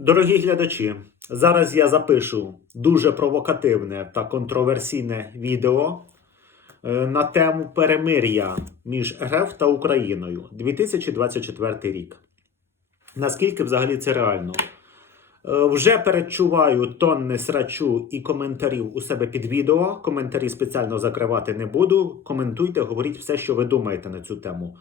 Дорогі глядачі, зараз я запишу дуже провокативне та контроверсійне відео е, на тему перемир'я між РФ та Україною 2024 рік. Наскільки взагалі це реально? Е, Вже передчуваю тонни срачу і коментарів у себе під відео. Коментарі спеціально закривати не буду. Коментуйте, говоріть все, що ви думаєте на цю тему.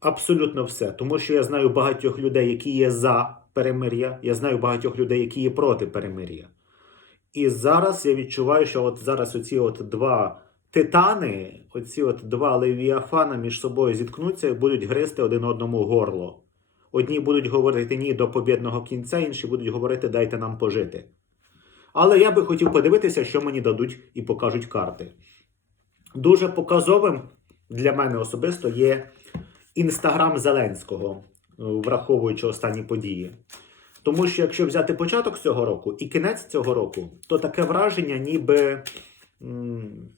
Абсолютно все. Тому що я знаю багатьох людей, які є за перемир'я. Я знаю багатьох людей, які є проти перемир'я. І зараз я відчуваю, що от зараз оці от два титани, оці от два левіафана між собою зіткнуться і будуть гризти один одному горло. Одні будуть говорити ні до побєдного кінця, інші будуть говорити дайте нам пожити. Але я би хотів подивитися, що мені дадуть і покажуть карти. Дуже показовим для мене особисто є інстаграм Зеленського, враховуючи останні події. Тому що якщо взяти початок цього року і кінець цього року, то таке враження, ніби,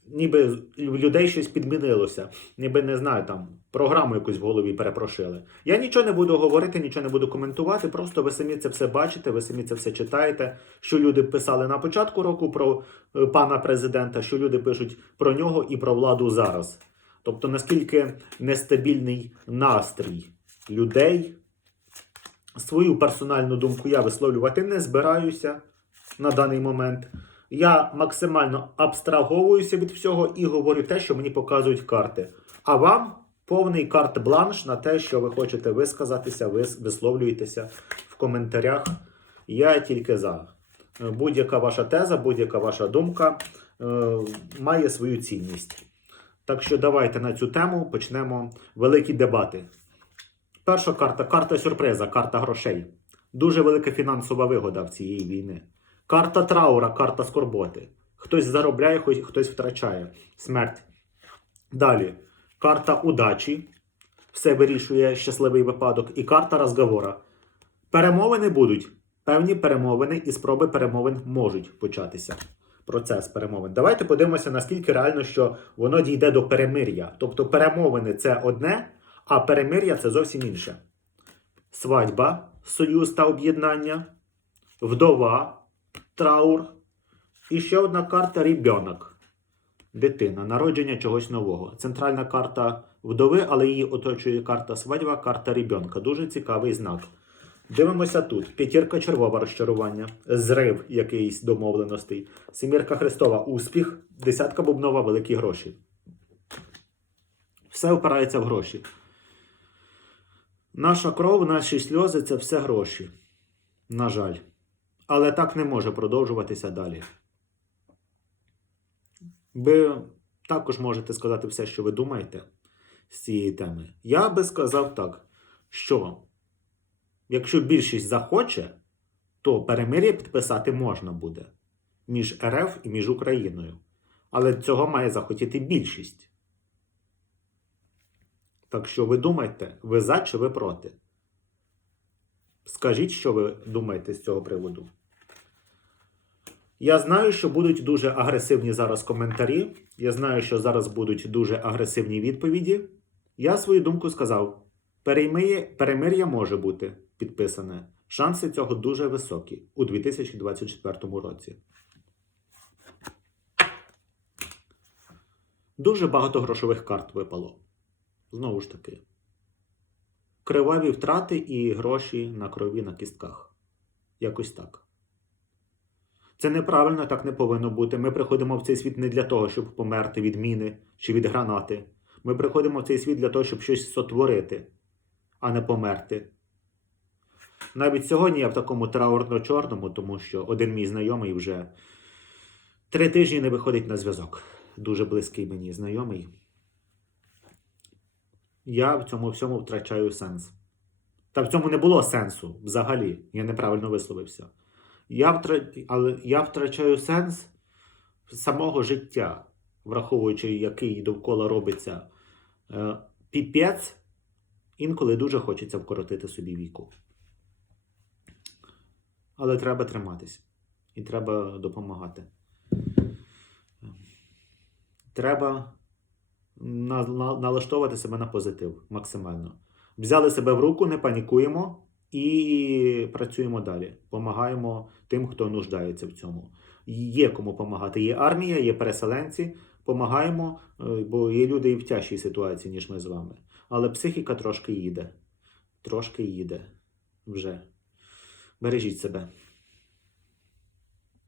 ніби людей щось підмінилося, ніби не знаю, там програму якусь в голові перепрошили. Я нічого не буду говорити, нічого не буду коментувати. Просто ви самі це все бачите, ви самі це все читаєте. Що люди писали на початку року про е, пана президента, що люди пишуть про нього і про владу зараз. Тобто, наскільки нестабільний настрій людей. Свою персональну думку я висловлювати не збираюся на даний момент. Я максимально абстраговуюся від всього і говорю те, що мені показують карти. А вам повний карт-бланш на те, що ви хочете висказатися, ви висловлюєтеся в коментарях. Я тільки за. Будь-яка ваша теза, будь-яка ваша думка е, має свою цінність. Так що давайте на цю тему почнемо великі дебати. Перша карта карта сюрприза, карта грошей. Дуже велика фінансова вигода в цієї війни. Карта траура, карта скорботи. Хтось заробляє, хтось- втрачає. Смерть. Далі. Карта удачі. Все вирішує щасливий випадок. І карта розговора. Перемовини будуть. Певні перемовини і спроби перемовин можуть початися. Процес перемовин. Давайте подивимося, наскільки реально, що воно дійде до перемир'я. Тобто перемовини це одне, а перемир'я це зовсім інше. Свадьба, союз та об'єднання, вдова, траур. І ще одна карта рібьонок. Дитина, народження чогось нового. Центральна карта вдови, але її оточує карта свадьба, карта рібьонка. Дуже цікавий знак. Дивимося тут. П'ятірка червова розчарування, зрив якийсь домовленостей, семірка Христова успіх, десятка бубнова великі гроші. Все впирається в гроші. Наша кров, наші сльози це все гроші. На жаль. Але так не може продовжуватися далі. Ви також можете сказати все, що ви думаєте з цієї теми. Я би сказав так, що якщо більшість захоче, то перемир'я підписати можна буде між РФ і між Україною. Але цього має захотіти більшість. Так що ви думаєте, ви за чи ви проти? Скажіть, що ви думаєте з цього приводу. Я знаю, що будуть дуже агресивні зараз коментарі. Я знаю, що зараз будуть дуже агресивні відповіді. Я свою думку сказав: перемир'я, перемир'я може бути підписане. Шанси цього дуже високі у 2024 році. Дуже багато грошових карт випало. Знову ж таки. Криваві втрати і гроші на крові на кістках. Якось так. Це неправильно, так не повинно бути. Ми приходимо в цей світ не для того, щоб померти від міни чи від гранати. Ми приходимо в цей світ для того, щоб щось сотворити, а не померти. Навіть сьогодні я в такому траурно-чорному, тому що один мій знайомий вже три тижні не виходить на зв'язок. Дуже близький мені знайомий. Я в цьому всьому втрачаю сенс. Та в цьому не було сенсу взагалі. Я неправильно висловився. Я втра... Але я втрачаю сенс самого життя, враховуючи, який довкола робиться е, піпець, інколи дуже хочеться вкоротити собі віку. Але треба триматись. І треба допомагати. Треба на- на- налаштовувати себе на позитив максимально. Взяли себе в руку, не панікуємо і працюємо далі. Помагаємо тим, хто нуждається в цьому. Є кому допомагати. Є армія, є переселенці. Помагаємо, е, бо є люди і в тяжчій ситуації, ніж ми з вами. Але психіка трошки їде. Трошки їде вже. Бережіть себе.